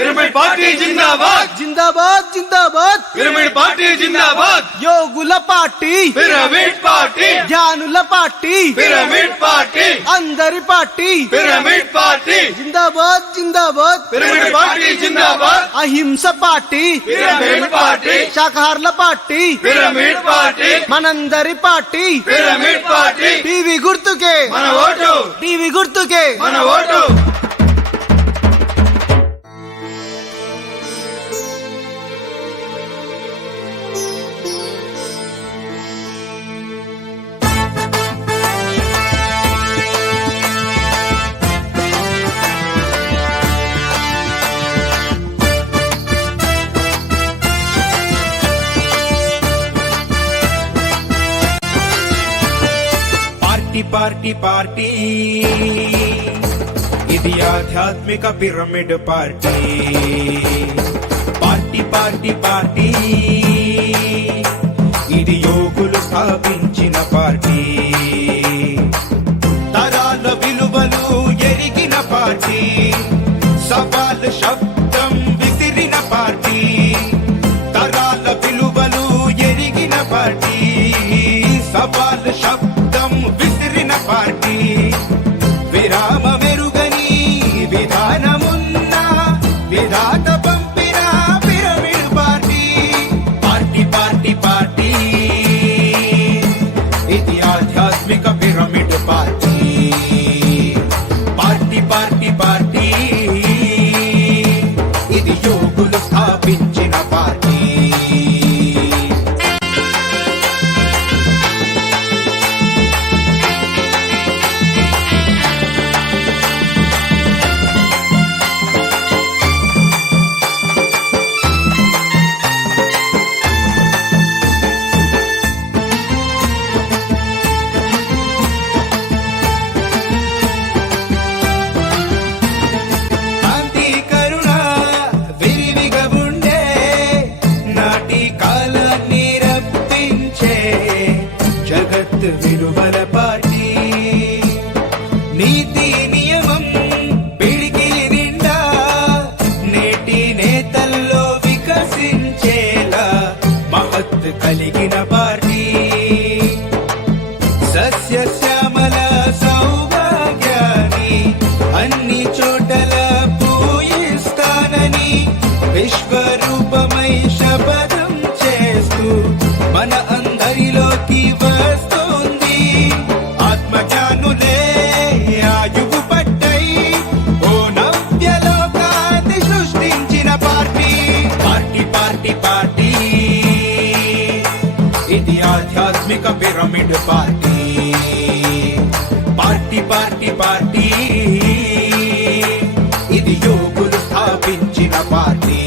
pyramid Party జిందాబాద్ జిందాబాద్ జిందాబాద్ పిరమిడ్ పార్టీ జిందాబాద్ యోగుల పార్టీ పిరమిడ్ పార్టీ జ్ఞానుల పార్టీ పిరమిడ్ పార్టీ అందరి పార్టీ పిరమిడ్ పార్టీ జిందాబాద్ జిందాబాద్ పిరమిడ్ పార్టీ జిందాబాద్ అహింస పార్టీ పిరమిడ్ పార్టీ శాకాహారుల పార్టీ పిరమిడ్ పార్టీ మనందరి పార్టీ పిరమిడ్ పార్టీ టీవీ గుర్తుకే మన ఓటు టీవీ గుర్తుకే మన ఓటు పార్టీ పార్టీ ఇది ఆధ్యాత్మిక pyramid party party party party ఇది యోగులు స్థాపించిన పార్టీ తరాల విలువలు ఎరిగిన పార్టీ సవాల్ శబ్దం విసిరిన పార్టీ తరాల విలువలు ఎరిగిన పార్టీ సవాల్ శబ్దం విసిరిన పార్టీ విరామ మెరుగని విధానమున్న విధాత పంపిన pyramid party party party party ఇది ఆధ్యాత్మిక pyramid party party party party ఇది యోగులు స్థాపించిన పార్టీ విలువల పార్టీ నీతి నియమం పిడికిలి నిండా నేటి నేతల్లో వికసించేలా మహత్ కలిగిన పార్టీ సస్యశ్యామల సౌభాగ్యాన్ని అన్ని చోటల పూయిస్తానని విశ్వరూపమై శపథం చేస్తూ మన అందరిలోకి వస్తోంది ఆత్మజ్ఞానులే ఆయువు పట్టై ఓ నవ్య లోకాన్ని సృష్టించిన పార్టీ పార్టీ పార్టీ పార్టీ ఇది ఆధ్యాత్మిక pyramid party party party party ఇది యోగులు స్థాపించిన పార్టీ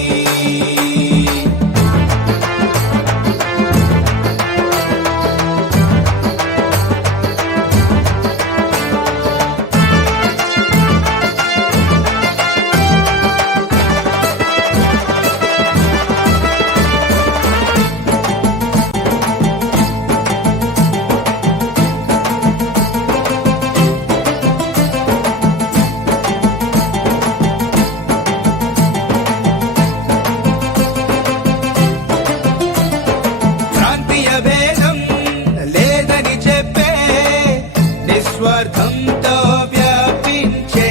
స్వార్థంతో వ్యాపించే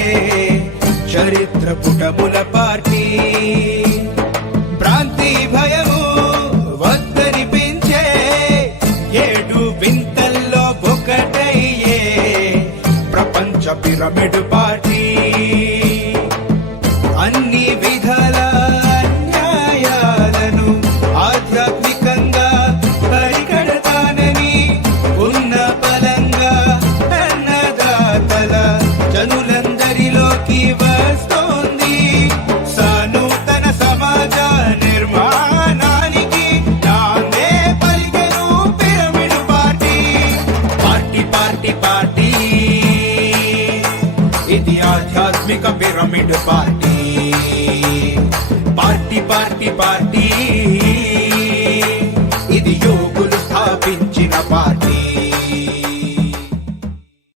చరిత్ర పుటముల పార్టీ ప్రాంతీ భయము వద్దనిపించే ఏడు వింతల్లో ఒకటయ్యే ప్రపంచ పిరమిడ్ పార్టీ అన్ని విధాల అన్యాయాలను ఆధ్యాత్మికంగా పరిగణతానని ఉన్న బలంగా జనులందరిలోకి వస్తోంది సానూతన సమాజ నిర్మాణానికి నాందే పలికెను pyramid party party party party ఇది ఆధ్యాత్మిక pyramid party party party party